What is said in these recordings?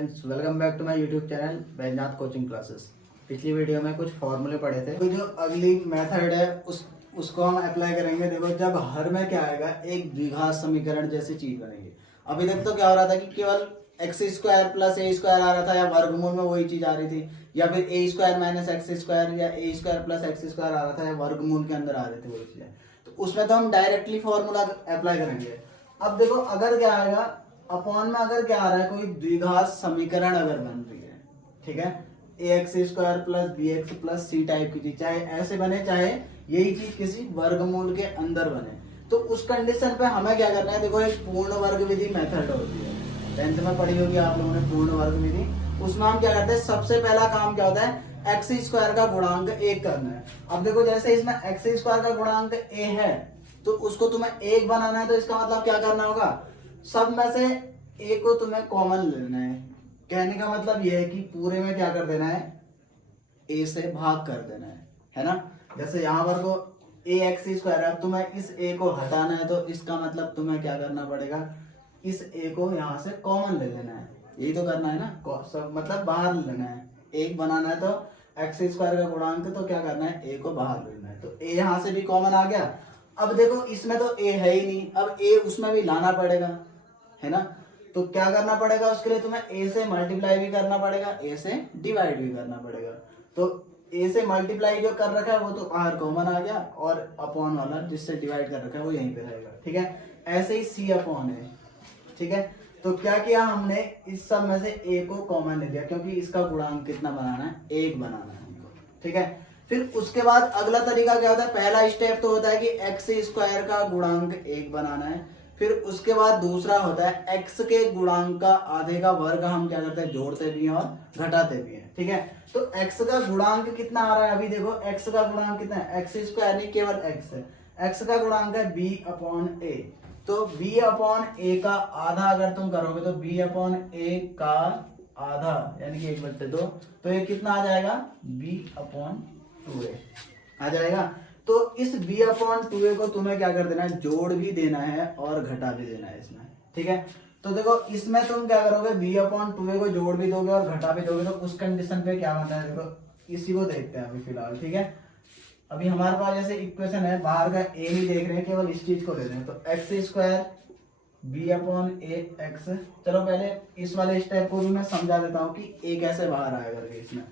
Welcome back to my YouTube channel Baijnath coaching classes. पिछली video में कुछ फॉर्मूले पढ़े थे, तो जो अगली मेथड है उसको हम अप्लाई करेंगे। देखो, जब हर में क्या आएगा, एक द्विघात समीकरण जैसी चीज बनेगी। अभी तक तो क्या हो रहा था कि केवल एक्स स्क्वायर प्लस ए स्क्वायर आ रहा था, या वर्गमूल में वही चीज आ रही थी, या फिर ए स्क्वायर माइनस एक्स स्क्वायर या ए स्क्वायर प्लस एक्स स्क्वायर आ रहा था, या वर्गमूल के अंदर आ रही थी वही चीजें। तो उसमें तो हम डायरेक्टली फॉर्मूला अप्लाई करेंगे। अब देखो, अगर क्या आएगा अपॉन में, अगर क्या आ रहा है, कोई द्विघात समीकरण अगर बन रही है, ठीक है, a x square plus b x plus c type की चीज, चाहे ऐसे बने चाहे यही चीज किसी वर्गमूल के अंदर बने, तो उस कंडीशन पे हमें क्या करना है। देखो, एक पूर्ण वर्ग विधि मेथड होती है, 10th में पढ़ी होगी आप लोगों ने पूर्ण वर्ग विधि। उसमें हम क्या करते हैं, सबसे पहला काम क्या होता है, एक्स स्क्वायर का गुणांक 1 करना है। अब देखो, जैसे इसमें एक्स स्क्वायर का गुणांक ए है, तो उसको तुम्हें 1 बनाना है, तो इसका मतलब क्या करना होगा, सब में से ए को तुम्हें कॉमन लेना है। कहने का मतलब यह है कि पूरे में क्या कर देना है, ए से भाग कर देना है ना। जैसे यहाँ पर को ए एक्स स्क्वायर है, अब तुम्हें इस ए को हटाना है, तो इसका मतलब तुम्हें क्या करना पड़ेगा, इस ए को यहाँ से कॉमन ले लेना है। यही तो करना है ना, सब मतलब बाहर लेना है। एक बनाना है तो एक्स स्क्वायर का गुणांक, तो क्या करना है, ए को बाहर लेना है। तो ए यहाँ से भी कॉमन आ गया। अब देखो, इसमें तो ए है ही नहीं, अब ए उसमें भी लाना पड़ेगा, है ना। तो क्या करना पड़ेगा, उसके लिए तुम्हें ए से मल्टीप्लाई भी करना पड़ेगा, ए से डिवाइड भी करना पड़ेगा। तो ए से मल्टीप्लाई जो कर रखा है वो तो बाहर कॉमन आ गया, और अपॉन वाला जिससे डिवाइड कर रखा है वो यहीं पे रहेगा, ठीक है। ऐसे ही सी अपॉन है, ठीक है। तो क्या किया हमने, इस सब में से ए को कॉमन ले लिया, क्योंकि इसका गुणांक कितना बनाना है, 1 बनाना है हमको, ठीक है। फिर उसके बाद अगला तरीका क्या होता है, पहला स्टेप तो होता है कि एक्स स्क्वायर का गुणांक 1 बनाना है। फिर उसके बाद दूसरा होता है एक्स के गुणांक का आधे का वर्ग हम क्या करते हैं, जोड़ते भी हैं और घटाते भी हैं, ठीक है। तो एक्स का गुणांक कितना आ रहा है, अभी देखो एक्स का गुणांक कितना है, एक्स स्क्वायर नहीं, केवल एक्स है। एक्स का गुणांक है बी अपॉन ए, तो बी अपॉन ए का आधा अगर तुम करोगे, तो बी अपॉन ए का आधा यानी कि 1/2, तो ये कितना आ जाएगा, बी अपॉन 2a आ जाएगा। तो इस b अपॉन 2a को तुम्हें क्या कर देना है, जोड़ भी देना है और घटा भी देना है इसमें, ठीक है। तो देखो, इसमें तुम क्या करोगे, b अपॉन 2a को जोड़ भी दोगे और घटा भी दोगे, तो उस कंडीशन पे क्या होता है, देखो इसी को देखते हैं अभी फिलहाल, ठीक है। अभी हमारे पास जैसे इक्वेशन है, बाहर का a ही देख रहे हैं, केवल इस चीज को ले रहे हैं, तो x square b upon a x. चलो पहले इस वाले स्टेप को भी मैं समझा देता हूँ कि a कैसे बाहर आएगा करके। इसमें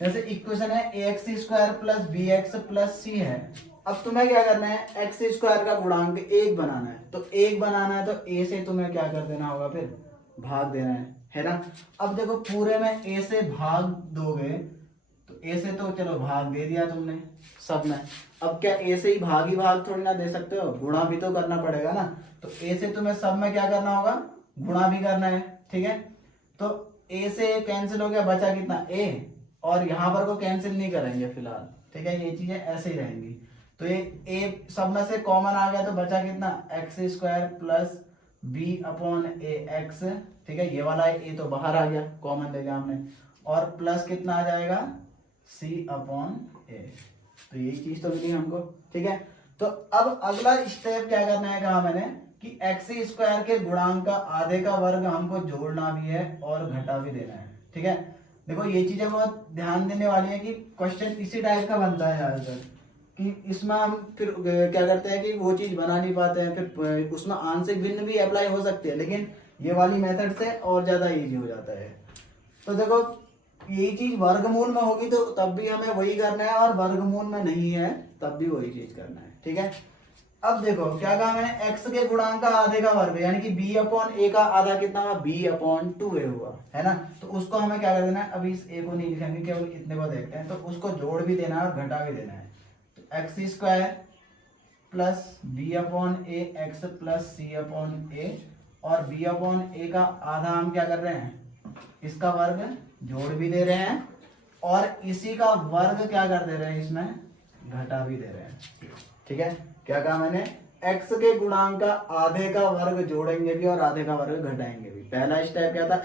जैसे इक्वेशन है a x square plus b x plus c है। अब तुम्हें क्या करना है, एक्स स्क्वायर का गुणांक 1 बनाना है, तो 1 बनाना है, तो ए से तुम्हें क्या कर देना होगा, फिर भाग देना है ना। अब देखो, पूरे में ए से भाग दोगे, तो ए से तो चलो भाग दे दिया तुमने सब में। अब क्या ए से ही भाग थोड़ी ना दे सकते हो, गुणा भी तो करना पड़ेगा ना। तो ए से तुम्हें सब में क्या करना होगा, गुणा भी करना है, ठीक है। तो ए से कैंसिल हो गया, बचा कितना, ए, और यहाँ पर को कैंसिल नहीं करेंगे फिलहाल, ठीक है, ये चीजें ऐसे ही रहेंगी। तो ये ए सब में से कॉमन आ गया, तो बचा कितना, x square plus B upon a x, ठीक है। ये वाला ए तो बाहर आ गया, कॉमन ले गया हमने, और प्लस कितना आ जाएगा, सी अपॉन ए। तो यही चीज तो मिली हमको, ठीक है। तो अब अगला स्टेप क्या करना है, कहा मैंने कि एक्स स्क्वायर के गुणांक का आधे का वर्ग हमको जोड़ना भी है और घटा भी देना है, ठीक है। देखो, ये चीजें बहुत ध्यान देने वाली है कि क्वेश्चन इसी टाइप का बनता है ज्यादातर, कि इसमें हम फिर क्या करते हैं कि वो चीज बना नहीं पाते हैं, फिर उसमें आंशिक भिन्न भी अप्लाई हो सकती है, लेकिन ये वाली मेथड से और ज्यादा इजी हो जाता है। तो देखो, यही चीज वर्गमूल में होगी तो तब भी हमें वही करना है, और वर्गमूल में नहीं है तब भी वही चीज करना है, ठीक है। अब देखो, क्या कहा मैंने, x के गुणांक का आधे का वर्ग, यानी कि b अपॉन ए का आधा कितना हुआ, b अपॉन 2a हुआ, है ना। तो उसको हमें क्या कर देना है, अभी इस a को नहीं लिखेंगे, केवल इतने को देखते हैं, तो उसको जोड़ भी देना है और घटा भी देना है। तो x square plus B upon a x plus c upon a, और b अपॉन ए का आधा हम क्या कर रहे हैं, इसका वर्ग जोड़ भी दे रहे हैं, और इसी का वर्ग क्या कर दे रहे हैं, इसमें घटा भी दे रहे हैं, ठीक है। क्या कहा मैंने, x के गुणांक का आधे का वर्ग जोड़ेंगे भी और आधे का वर्ग घटाएंगे भी। पहला स्टेप क्या था,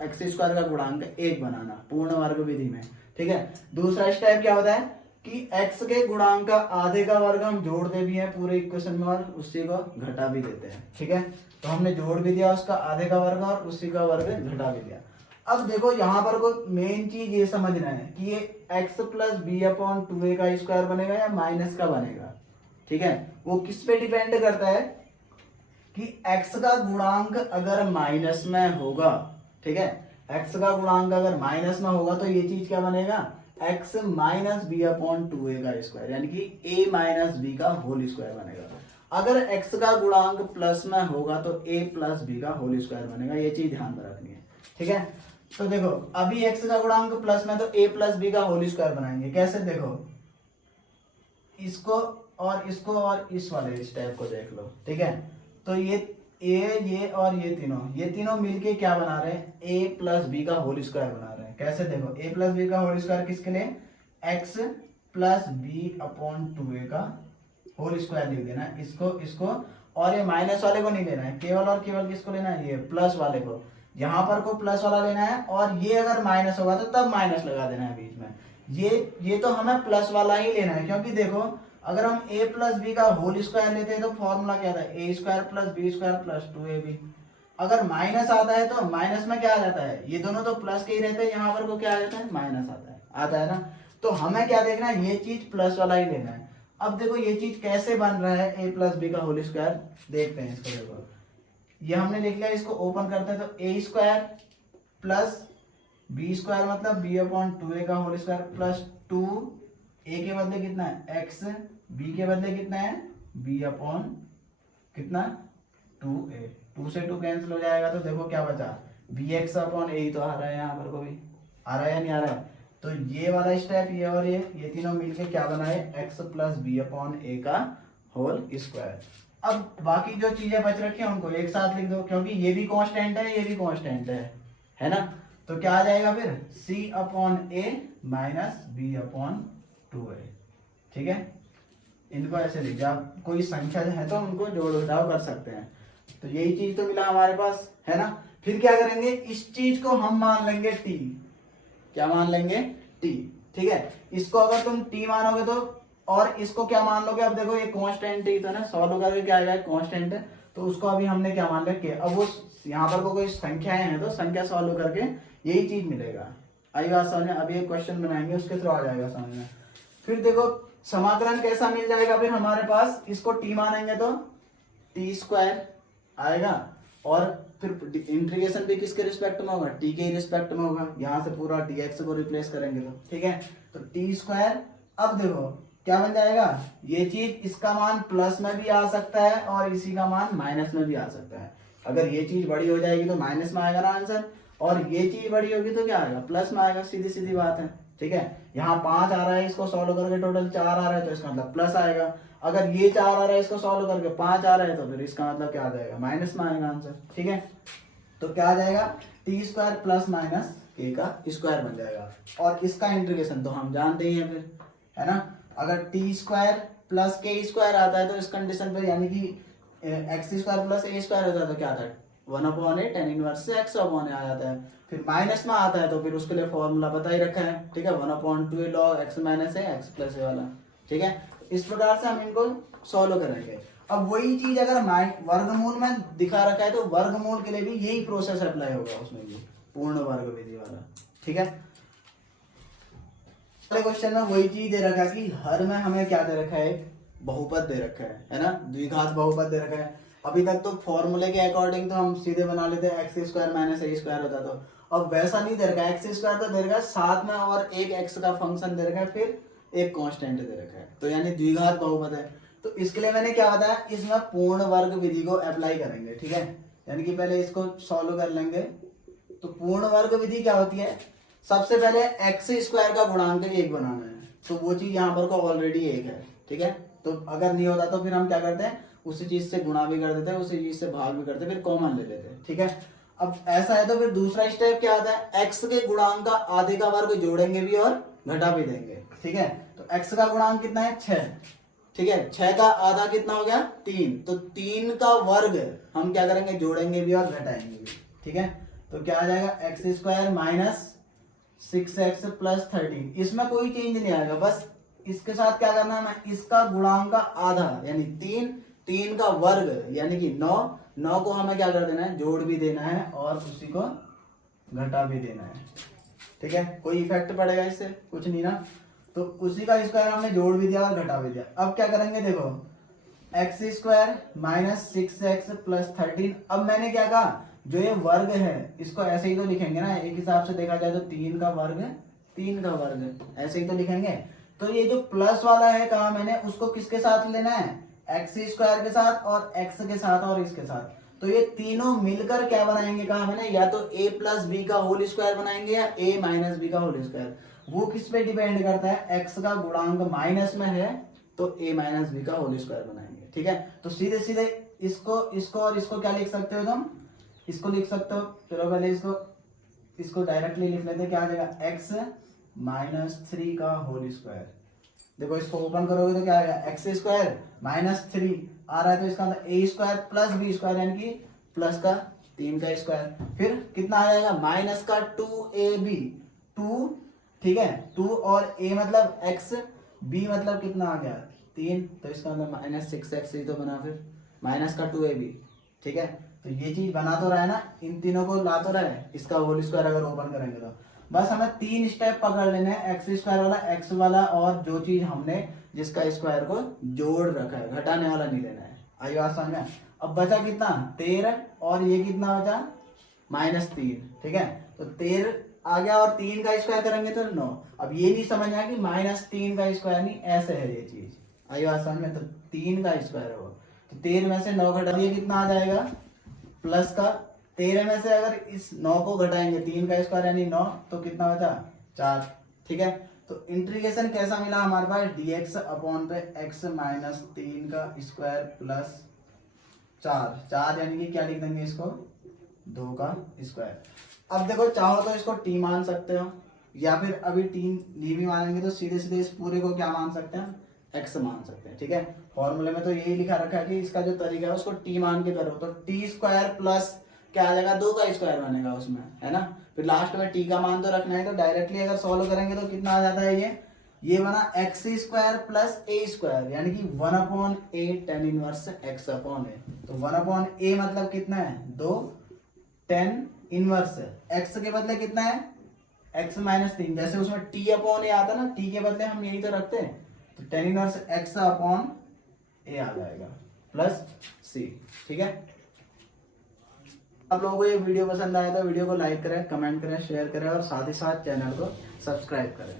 एक्स स्क्वायर का गुणांक 1 बनाना पूर्ण वर्ग विधि में, ठीक है। दूसरा स्टेप क्या होता है, कि x के गुणांक का आधे का वर्ग हम जोड़ते भी हैं पूरे इक्वेशन में और उसी को घटा भी देते हैं। ठीक है, तो हमने जोड़ भी दिया उसका आधे का वर्ग और उसी का वर्ग घटा भी दिया। अब देखो यहाँ पर कोई मेन चीज ये समझना है कि ये x plus B upon 2a का स्क्वायर बनेगा या माइनस का बनेगा। ठीक है, वो किस पे डिपेंड करता है कि x का गुणांक अगर माइनस में होगा, ठीक है, x का गुणांक अगर माइनस में होगा तो ये चीज क्या बनेगा, x minus B upon 2a का स्क्वायर, यानी कि a माइनस बी का होल स्क्वायर बनेगा। अगर x का गुणांक प्लस में होगा तो a प्लस बी का होल स्क्वायर बनेगा। ये चीज ध्यान में रखनी है। ठीक है, तो देखो अभी x का गुणांक प्लस में तो a प्लस बी का होल स्क्वायर बनाएंगे। कैसे, देखो इसको और इसको और इस वाले स्टेप को देख लो। ठीक है, तो ये और ये तीनों मिलके क्या बना रहे हैं, a प्लस बी का होल स्क्वायर बना रहे हैं। कैसे, देखो a प्लस बी का होल स्क्वायर किसके लिए, x plus B upon 2a का होल स्क्वायर लिख देना है। इसको और ये माइनस वाले को नहीं लेना है, केवल और केवल किसको लेना है, ये प्लस वाले को। यहाँ पर को प्लस वाला लेना है और ये अगर माइनस होगा तो तब माइनस लगा देना है बीच में। ये तो हमें प्लस वाला ही लेना है, क्योंकि देखो अगर हम a प्लस बी का होल स्क्वायर लेते हैं तो फॉर्मूला क्या था, a square plus B square plus 2ab। अगर माइनस आता है तो माइनस में क्या आ जाता है, ये दोनों तो प्लस के ही रहते हैं, यहाँ पर को क्या आ जाता है, माइनस आता है ना। तो हमें क्या देखना है, ये चीज प्लस वाला ही लेना है। अब देखो ये चीज कैसे बन रहा है, a प्लस बी का होल स्क्वायर, देखते हैं इसको। देखो ये हमने लिख लिया, इसको ओपन करते हैं तो a square plus B square मतलब b अपॉन 2a का होल स्क्वायर प्लस 2 a के बदले कितना है x, b के बदले कितना है b अपॉन कितना 2a, 2 से 2 कैंसिल हो जाएगा तो देखो क्या बचा, bx अपॉन a ही तो आ रहा है, यहाँ पर को भी आ रहा है या नहीं आ रहा है। तो ये वाला स्टेप, ये और ये तीनों मिलके क्या बनाए, x plus B upon a का होल स्क्वायर। अब बाकी जो चीजें बच रखी हैं उनको एक साथ लिख दो, क्योंकि ये भी कांस्टेंट है, ये भी कांस्टेंट है ना। तो क्या आ जाएगा फिर, c upon a minus B upon 2a। ठीक है, इनको ऐसे लिख दिया। कोई संख्या है तो उनको जोड़ घटाव कर सकते हैं। तो यही चीज तो मिला हमारे पास, है ना। फिर क्या करेंगे, इस चीज को हम मान लेंगे t। क्या मान लेंगे, t। ठीक है, इसको अगर तुम t मानोगे तो, और इसको क्या मान लोगे, अब देखो ये कांस्टेंट ही तो ना, सॉल्व करके क्या आएगा, कांस्टेंट है, तो उसको अभी हमने क्या मान लिया k। अब वो यहाँ पर कोई संख्याएं हैं तो संख्या सॉल्व करके यही चीज मिलेगा। आई बात समझ में। अभी एक क्वेश्चन बनाएंगे उसके थ्रू आ जाएगा समझ में। फिर देखो समाकलन कैसा मिल जाएगा, फिर हमारे पास इसको t मानेंगे तो t स्क्वायर आएगा, और फिर इंटीग्रेशन भी किसके रिस्पेक्ट में होगा, t के रिस्पेक्ट में होगा। यहाँ से पूरा dx को रिप्लेस करेंगे तो ठीक है, तो t स्क्वायर। अब देखो क्या बन जाएगा, ये चीज इसका मान प्लस में भी आ सकता है और इसी का मान माइनस में भी आ सकता है। अगर ये चीज बड़ी हो जाएगी तो माइनस में आएगा ना आंसर, और ये चीज बड़ी होगी तो क्या आएगा, प्लस में आएगा। सीधी सीधी बात है। ठीक है, यहाँ 5 आ रहा है, इसको सॉल्व करके टोटल 4 आ रहा है, तो इसका मतलब प्लस आएगा। अगर ये 4 आ रहा है, इसको सॉल्व करके 5 आ रहा है, तो फिर इसका मतलब क्या आ जाएगा, माइनस में आएगा आंसर। ठीक है, तो क्या आ जाएगा, टी स्क्वायर प्लस माइनस के का स्क्वायर बन जाएगा। और इसका इंटीग्रेशन तो हम जानते ही हैं फिर, है ना। अगर टी स्क्वायर प्लस के स्क्वायर आता है तो इस कंडीशन पे, यानी कि एक्स स्क्वायर प्लस ए स्क्वायर होता है तो क्या आता है, 1/a tan इनवर्स से x अपॉन a आ जाता है। फिर माइनस में आता है तो फिर उसके लिए फॉर्मूला बता ही रखा है। ठीक है, 1/2 log x माइनस है x प्लस ए वाला। ठीक है, इस प्रकार से हम इनको सॉल्व करेंगे। अब वही चीज अगर वर्गमूल में दिखा रखा है तो वर्गमूल के लिए भी यही प्रोसेस अप्लाई होगा, उसमें भी पूर्ण वर्ग विधि वाला। ठीक है, क्वेश्चन में वही चीज दे रखा है कि हर में हमें क्या दे रखा है, बहुपद दे रखा है ना, द्विघात बहुपद दे रखा है। अभी तक तो फॉर्मूले के अकॉर्डिंग तो हम सीधे बना लेते हैं, एक्स स्क्वायर माइनस ए स्क्वायर होता तो। अब वैसा नहीं दे रखा है, एक्स स्क्वायर तो दे रखा है, साथ में और एक एक्स का फंक्शन दे रखा है, फिर एक कांस्टेंट दे रखा है, तो यानी द्विघात बहुपद है। तो इसके लिए मैंने क्या बताया, इसमें पूर्ण वर्ग विधि को अप्लाई करेंगे। ठीक है, यानी कि पहले इसको सॉल्व कर लेंगे। तो पूर्ण वर्ग विधि क्या होती है, सबसे पहले एक्स स्क्वायर का गुणांक 1 बनाना है, तो वो चीज यहाँ पर को ऑलरेडी 1 है। ठीक है, तो अगर नहीं होता तो फिर हम क्या करते हैं, उसी चीज से गुणा भी कर देते हैं, उसी चीज से भाग भी करते हैं, फिर कॉमन ले लेते हैं। ठीक है, अब ऐसा है तो फिर दूसरा स्टेप क्या आता है, एक्स के गुणांक का आधे का वर्ग जोड़ेंगे भी और घटा भी देंगे। ठीक है, तो एक्स का गुणांक कितना है, 6। ठीक है, 6 का आधा कितना हो गया, 3। तो 3 का वर्ग हम क्या करेंगे, जोड़ेंगे भी और घटाएंगे भी। ठीक है, तो क्या आ जाएगा, x square minus 6x plus 13। इसमें कोई चेंज नहीं आएगा, बस इसके साथ क्या करना है, मैं इसका गुणांक का आधा यानी 3, 3 का वर्ग यानी कि 9, 9 को हमें क्या कर देना है, जोड़ भी देना है और उसी को घटा भी देना है। ठीक है, कोई इफेक्ट पड़ेगा इससे, कुछ नहीं ना। तो उसी का स्क्वायर हमने जोड़ भी दिया और घटा भी दिया। अब क्या करेंगे, देखो x square minus 6x plus 13। अब मैंने क्या कहा, जो ये वर्ग है इसको ऐसे ही तो लिखेंगे ना, एक हिसाब से देखा जाए तो 3 का वर्ग, 3 का वर्ग ऐसे ही तो लिखेंगे। तो ये जो प्लस वाला है कहा मैंने, उसको किसके साथ लेना है, एक्स स्क्वायर के साथ और एक्स के साथ और इसके साथ। तो ये तीनों मिलकर क्या बनाएंगे कहा मैंने, या तो a प्लस बी का होल स्क्वायर बनाएंगे या a माइनस बी का होल स्क्वायर। वो किस पे डिपेंड करता है, x का गुणांक माइनस में है तो a माइनस बी का होल स्क्वायर बनाएंगे। ठीक है, तो सीधे सीधे इसको और इसको क्या लिख सकते हो तुम, इसको लिख सकते हो। चलो पहले इसको डायरेक्टली लिख लेते हैं, क्या आ जाएगा, x माइनस 3 का होल स्क्वायर। देखो इसको ओपन करोगे तो क्या आएगा, एक्स स्क्वायर माइनस 3 आ रहा है तो इसका अंदर ए स्क्वायर प्लस बी स्क्वायर यानी कि प्लस का 3 का स्क्वायर। फिर कितना आ जाएगा, माइनस का 2ab 2। ठीक है, 2 और a मतलब x, b मतलब कितना आ गया 3, तो इसका अंदर माइनस 6x ही तो बना, फिर माइनस का 2ab। ठीक है, तो ये चीज बना तो रहा है ना, इन तीनों को ला तो रहा है, इसका होल स्क्वायर अगर ओपन करेंगे तो बस हमें 3 स्टेप पकड़ लेने हैं, एक्स स्क्वायर वाला, एक्स वाला और जो चीज हमने जिसका स्क्वायर को जोड़ रखा है, घटाने वाला नहीं लेना है। आई बात समझ में। अब बचा कितना 13 और ये कितना बचा माइनस 3। ठीक है, तो 13 आ गया और 3 का स्क्वायर करेंगे तो 9। अब ये नहीं समझ आया कि माइनस 3 का स्क्वायर नहीं, ऐसे है ये चीज। आई बात समझ में, तो 3 का स्क्वायर होगा तो 13 में से 9 घटा दिए, कितना आ जाएगा प्लस का 13 में से अगर इस 9 को घटाएंगे 3 का स्क्वायर यानी 9, तो कितना बचा 4। ठीक है, तो इंटीग्रेशन कैसा मिला हमारे पास, dx अपॉन पे x माइनस 3 का स्क्वायर प्लस 4 यानी कि क्या लिख देंगे इसको 2 का स्क्वायर। अब देखो चाहो तो इसको t मान सकते हो या फिर अभी t नहीं भी मानेंगे तो सीधे सीधे इस पूरे को क्या मान सकते हैं, x मान सकते हैं। ठीक है, फॉर्मूले में तो यही लिखा रखा है कि इसका जो तरीका है उसको t मान के करो, तो t स्क्वायर प्लस क्या आ जाएगा 2 का स्क्वायर बनेगा उसमें, है ना। फिर लास्ट में t का मान तो रखना है, तो डायरेक्टली अगर सॉल्व करेंगे तो कितना आ जाता है, ये बना एक्स स्क्वायर प्लस ए स्क्वायर यानी कि 1 अपॉन ए टेन इनवर्स एक्स अपॉन ए। तो 1 अपॉन ए मतलब कितना है 2, टेन इनवर्स एक्स के बदले कितना है एक्स माइनस 3, जैसे उसमें टी अपॉन ए आता ना, टी के बदले हम यही तो रखते हैं, तो टेन इनवर्स एक्स अपॉन ए आ जाएगा प्लस सी। ठीक है, आप लोगों को ये वीडियो पसंद आया तो वीडियो को लाइक करें, कमेंट करें, शेयर करें और साथ ही साथ चैनल को सब्सक्राइब करें।